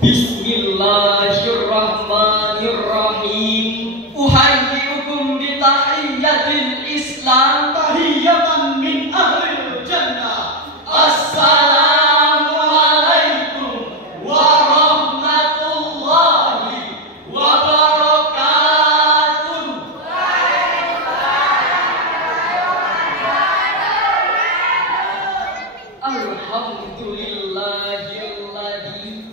Bismillahirrahmanirrahim. Uhayyi'ukum bitahiyyatil Islam, tahiyatan min ahlil jannah. Assalamualaikum warahmatullahi wabarakatuh. Alhamdulillahilladzi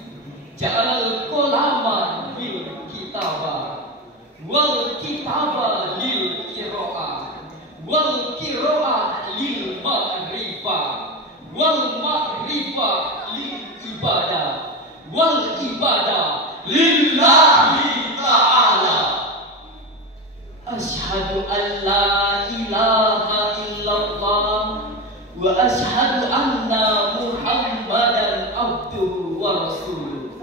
ja'alal qalama bil kitaba wal kitaba lil qiraah wal qiraah lil ma'rifah wal ma'rifah lil ibadah wal ibadah lillahi ta'ala. Asyhadu an la ilaha illallah wa asyhadu anna Muhammadan abduhu wa rasuluh.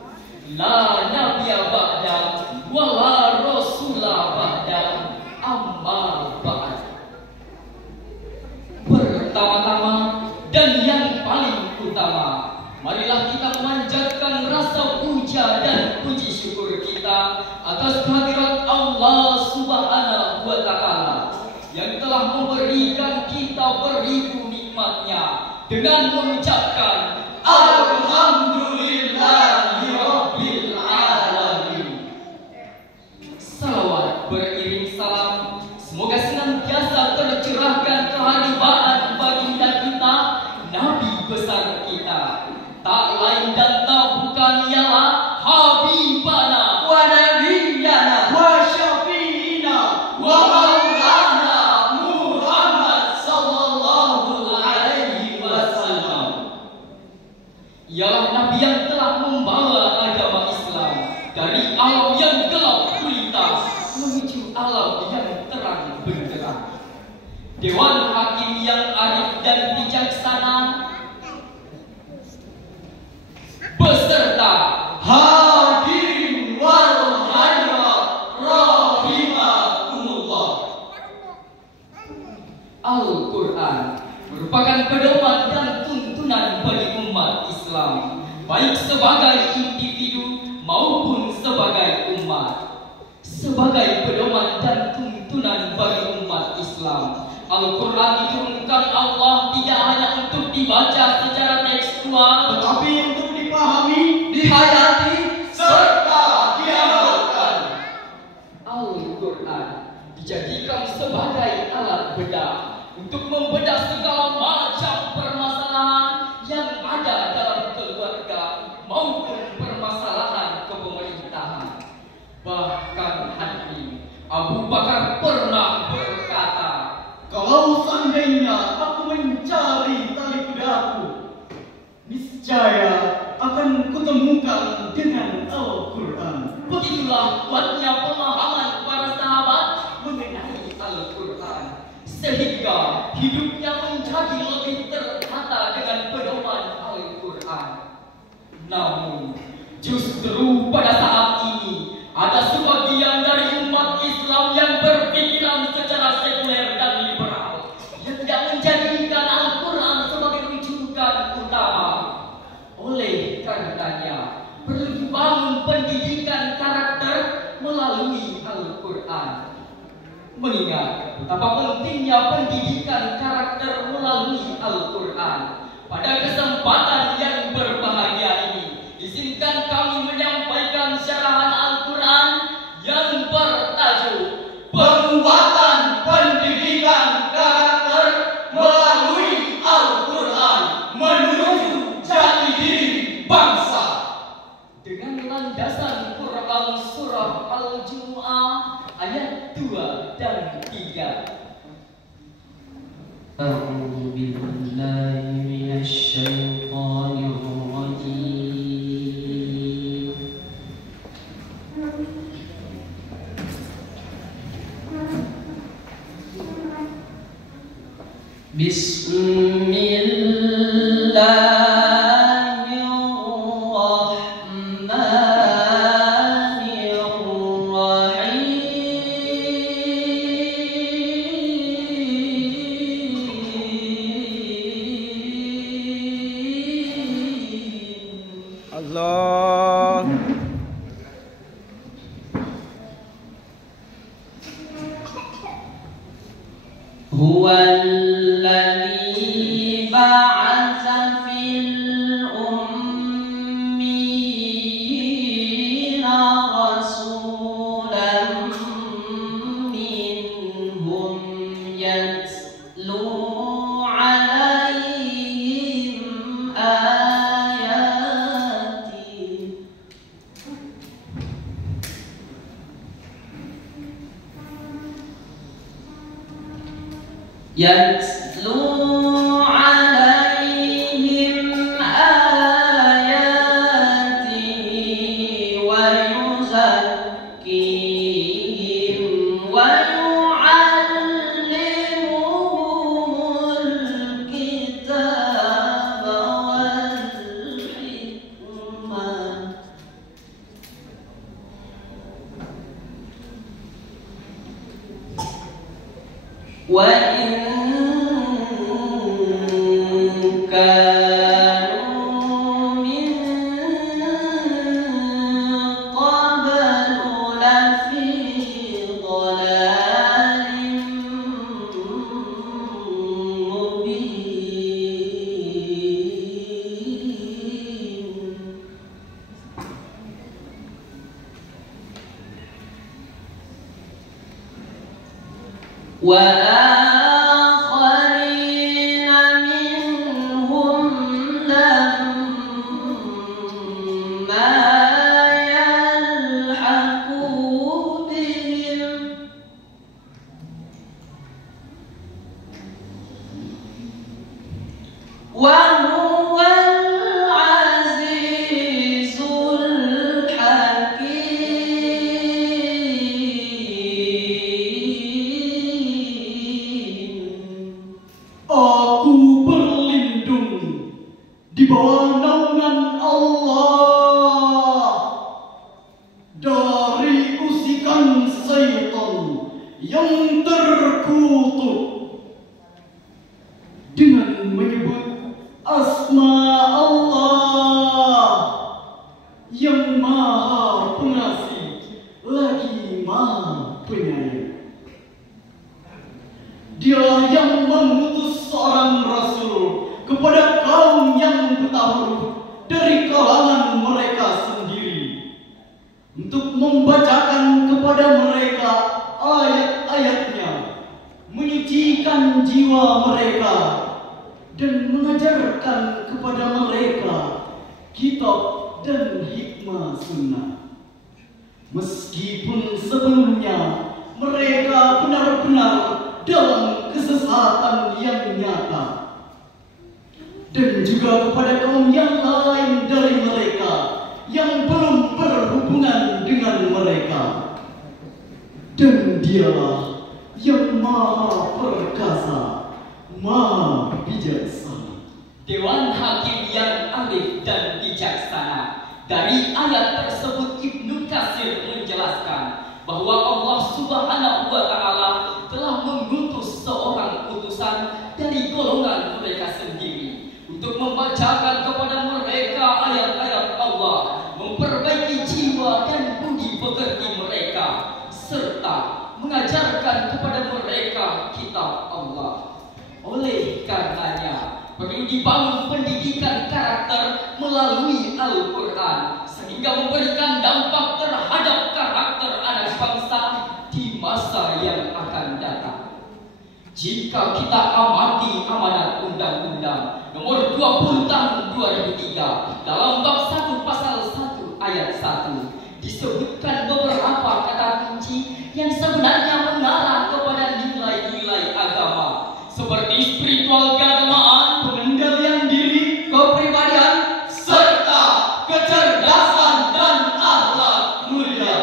La nabiyya ba'da wa la rasula ba'da, amma ba'd. Pertama-tama dan yang paling utama, marilah kita memanjatkan rasa puja dan puji syukur kita atas kehadirat Allah Subhanahu wa Ta'ala yang telah memberikan kita beribu nikmatnya dengan mengucapkan Alhamdulillahi Rabbil Alamin. Salawat beriring salam semoga senantiasa tercurahkan keharibaan baginda kita, Nabi besar kita, tak lain dan tak bukan ialah Habibana Wa nabiyyana wa syafi'ina wa maulana Muhammad sallallahu alaihi wasallam. Ialah Nabi yang telah membawa agama Islam dari alam yang gelap gulita menuju alam yang terang benderang. Dewan Hakim yang arif dan bijaksana beserta Hadirin wal hadirat rahimakumullah. Al-Quran merupakan pedoman dan tuntunan bagi umat Islam, baik sebagai individu maupun sebagai umat. Sebagai pedoman dan tuntunan bagi umat Islam, Al-Quran diturunkan Allah tidak hanya untuk dibaca secara tekstual, Tetapi untuk dipahami, dihayati, serta diamalkan. Al-Quran dijadikan sebagai alat bedah untuk membedah segala macam permasalahan yang ada dalam keluarga maupun permasalahan kepemerintahan. Bahkan hadis Abu Bakar pernah berkata, Kalau seandainya aku mencari tali kudaku, niscaya akan kutemukan dengan Al-Quran. begitulah kuatnya pemahaman para sahabat mengenai Al-Quran, sehingga hidupnya menjadi lebih tertata dengan pedoman Al-Quran. Namun, justru pada saat ini ada sebagian dari umat Islam yang berpikiran secara sekuler dan liberal, yang tidak menjadikan Al-Quran sebagai rujukan utama. Oleh karenanya, perlu dibangun pendidikan karakter melalui Al-Quran. Mengingat betapa pentingnya pendidikan karakter melalui Al-Quran, pada kesempatan yang berbahagia ini, izinkan kami menyampaikan syarahan Al-Quran yang bertajuk Penguatan Pendidikan Karakter melalui Al-Quran menuju jati diri bangsa, dengan landasan Quran surah Al-Jumu'ah ayat 2 dan 3. أعوذ بالله من الشيطان الرجيم بسم الله الرحمن الرحيم. Allah Huwallazi ba'atsa fil ummiyina rasulan minhum yatlu 'alaihim ayati yatlu 'alaihim ayati wa yuzakkihim wa yu'allimuhumul kitaba wal hikmah wa in kanu min qablu lafi dhalalin mubin. Wa akharina minhum lamma yalhaqu bihim wa huwal azizul hakim. Aku berlindung di bawah naungan Allah dari usikan syaitan yang terkutuk dengan menyebut asma Allah yang Maha Pengasih lagi Maha Penyayang. Dia yang mengutus seorang rasul kepada kaum yang bertaburuk dari kalangan mereka sendiri untuk membacakan kepada mereka ayat-ayatnya, menyucikan jiwa mereka dan mengajarkan kepada mereka kitab dan hikmah sunnah. Meskipun sebelumnya mereka benar-benar dalam kesesatan yang nyata, dan juga kepada kaum yang lain dari mereka yang belum berhubungan dengan mereka. Dan dialah yang Maha Perkasa, Maha Bijaksana. Dewan Hakim yang arif dan bijaksana. Dari ayat tersebut Ibnu Katsir menjelaskan bahwa Allah Subhanahu wa Ta'ala telah mengutus seorang utusan dari golongan mereka sendiri untuk membacakan kepada mereka ayat-ayat Allah, memperbaiki jiwa dan budi pekerti mereka, serta mengajarkan kepada mereka kitab Allah. Oleh karenanya perlu dibangun pendidikan karakter melalui Al-Quran sehingga memberikan dampak terhadap karakter anak bangsa di masa yang akan datang. Jika kita amati amanat Undang-Undang Nomor 20 Tahun 2003 dalam bab 1 pasal 1 ayat 1 disebutkan beberapa kata kunci yang sebenarnya mengarah kepada nilai-nilai agama seperti spiritual keagamaan, Pengendalian diri, kepribadian, serta kecerdasan dan akhlak mulia,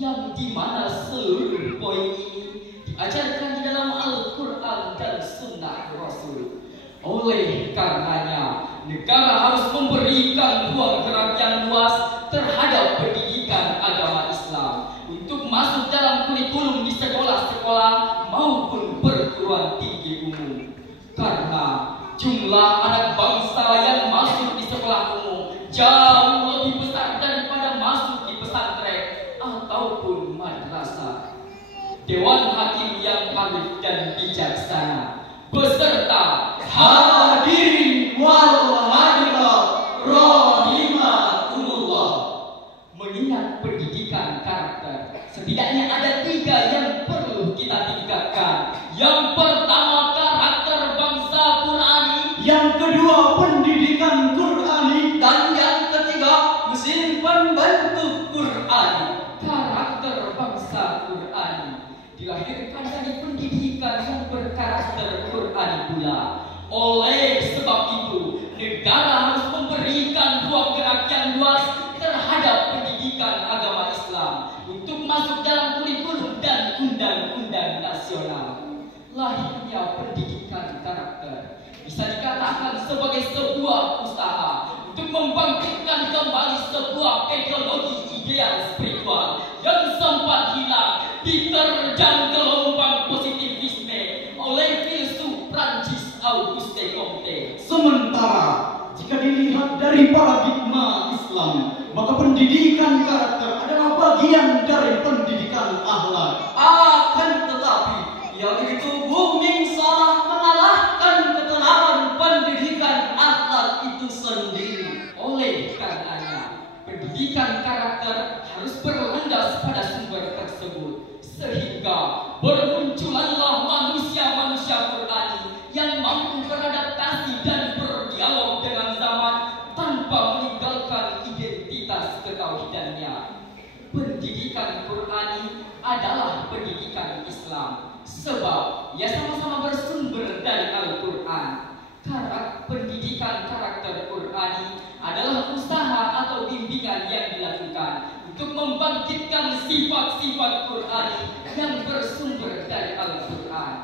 yang dimana seluruh poin ini diajarkan di dalam Al-Quran dan Sunnah Rasul. Oleh karenanya, negara harus memberikan ruang gerak yang luas terhadap pendidikan agama Islam untuk masuk dalam kurikulum di sekolah-sekolah maupun perguruan tinggi umum. Karena jumlah anak bangsa yang masuk di sekolah umum jauh lebih besar daripada Dewan Hakim yang arif dan bijaksana, beserta hadirin wal hadirat rahimakumullah. Mengingat pendidikan karakter, setidaknya ada 3 yang perlu kita tingkatkan. Yang pertama, karakter bangsa Qurani. Yang kedua, pendidikan Qurani. Dan yang ketiga, mesin pembentuk Qurani. Karakter bangsa Qurani dilahirkan dari pendidikan yang berkarakter Qurani pula. Oleh sebab itu, negara harus memberikan ruang gerak yang luas terhadap pendidikan agama Islam untuk masuk dalam kurikulum dan undang-undang nasional. Lahirnya pendidikan karakter bisa dikatakan sebagai sebuah usaha untuk membangkitkan kembali sebuah ideologi ideal spiritual yang sempat hilang diterjang gelombang positivisme oleh filsuf Prancis Auguste Comte. Sementara jika dilihat dari paradigma Islam, maka pendidikan karakter adalah bagian dari pendidikan akhlak. Akan tetapi, yang itu booming salah mengalahkan ketenaran pendidikan akhlak itu sendiri. Oleh karenanya, pendidikan karakter harus berlandas pada sumber tersebut, sehingga bermunculanlah manusia-manusia Qurani yang mampu beradaptasi dan berdialog dengan zaman tanpa meninggalkan identitas ketauhidannya. Pendidikan Qurani adalah pendidikan Islam, sebab ia sama-sama bersumber dari Al-Quran. Pendidikan karakter Qurani adalah usaha atau bimbingan yang dilakukan untuk membangkitkan sifat-sifat Qurani yang bersumber dari Al-Quran.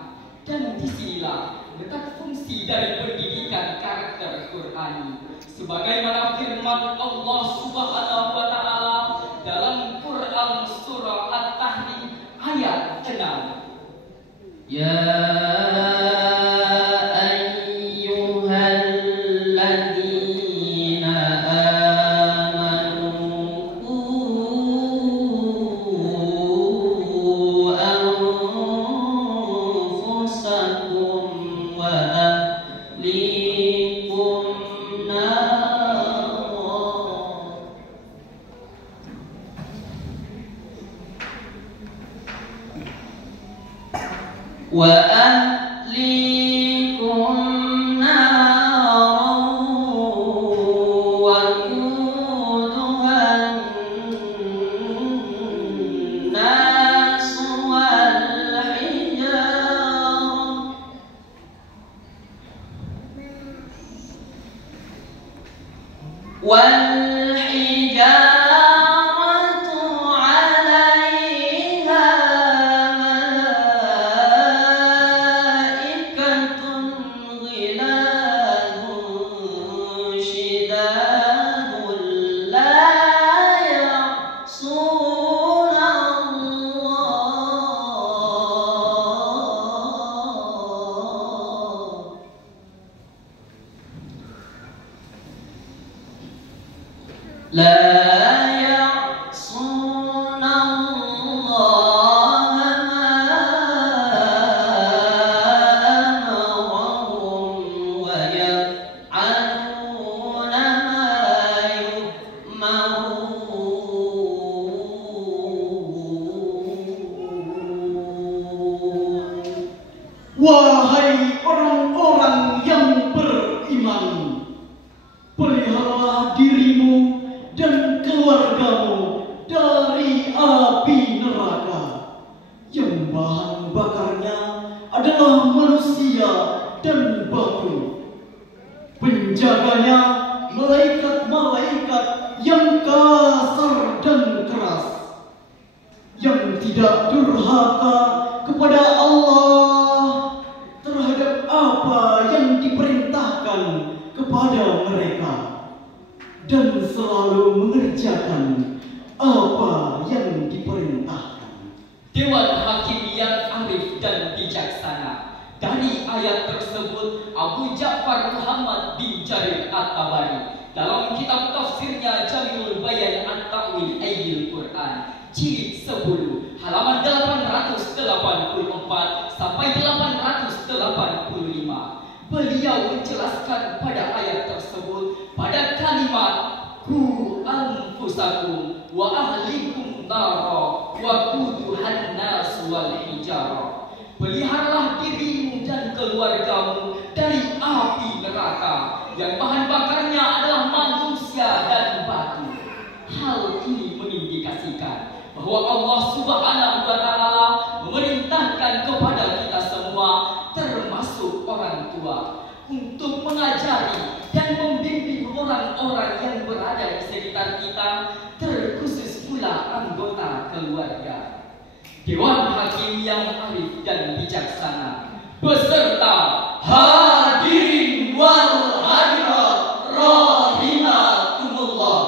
Dan disinilah letak fungsi dari pendidikan karakter Qurani, sebagaimana firman Allah Subhanahu wa Ta'ala dalam Quran surah At-Tahrim ayat 6. Ya ayyuhalladzina amanu qu anfusakum wa ahlikum nar. Wa ahlikum naran waquduhan nas wal hijaratu 'alaiha malaikatun ghiladun shidadun la ya'suna Allah لا يعصون الله ما أمرهم ويفعلون ما يؤمرون. Wahai orang-orang yang beriman, peliharalah dirimu dan keluargamu dari api neraka yang bahan bakarnya adalah manusia dan batu. Penjaganya malaikat-malaikat yang kasar dan keras, yang tidak durhaka kepada Allah terhadap apa yang diperintahkan kepada mereka, dan selalu mengerjakan apa yang diperintahkan. Dewan Hakim yang arif dan bijaksana. Dari ayat tersebut, Abu Ja'far Muhammad bin Jarir At-Tabari dalam kitab tafsirnya Jami'ul Bayan At-Ta'wil Ayyil Quran jilid 10 halaman 880 kalimat ku anfusakum wa ahlikum nara wa quduhan nas wal hijarah. Peliharalah dirimu dan keluargamu dari api neraka yang bahan bakarnya adalah manusia dan batu. Hal ini mengindikasikan bahwa Allah Subhanahu wa Ta'ala memerintahkan kepada kita semua, termasuk orang tua, untuk mengajari dan membimbing orang-orang yang berada di sekitar kita, terkhusus pula anggota keluarga. Dewan Hakim yang arif dan bijaksana beserta hadirin wal hadirat rahimakumullah.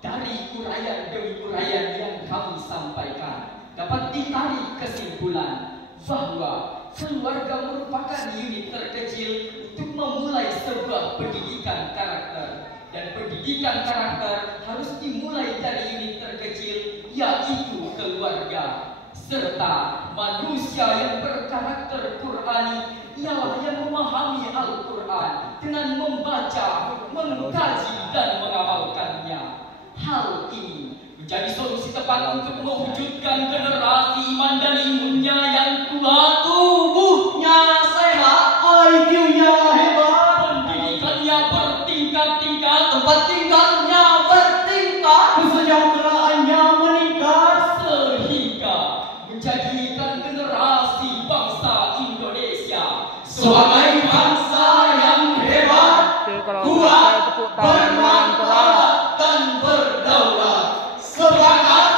Dari uraian demi uraian yang kami sampaikan dapat ditarik kesimpulan bahwa keluarga merupakan unit terkecil untuk memulai sebuah pendidikan karakter, dan pendidikan karakter harus dimulai dari unit terkecil, yaitu keluarga. Serta manusia yang berkarakter Qur'ani ialah yang memahami Al-Quran dengan membaca, mengkaji dan mengamalkannya. Hal ini menjadi solusi tepat untuk mewujudkan generasi iman dan imunnya yang kuat, tubuhnya sehat, IQ-nya hebat, pendidikannya bertingkat-tingkat, tempat tinggalnya bertingkat, kesejahteraannya meningkat, sehingga menjadikan generasi bangsa Indonesia sebagai bangsa yang hebat, kuat, bermartabat dan berdaulat. Sepakat?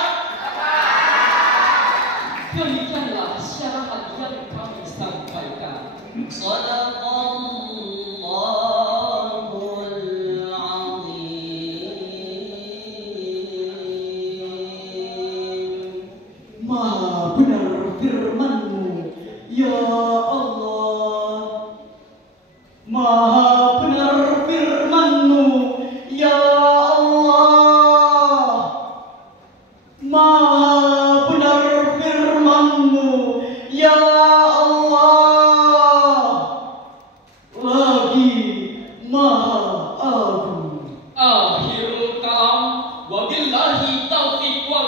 Demikianlah syarahan yang kami sampaikan. Sadaqallahul azim. Maha benar firman-Mu, ya Allah. Maha benar firman-Mu, ya Allah. Maha benar firman-Mu, ya Allah. Lagi Maha Agung. Akhirul kalam, wabillahi taufiq wa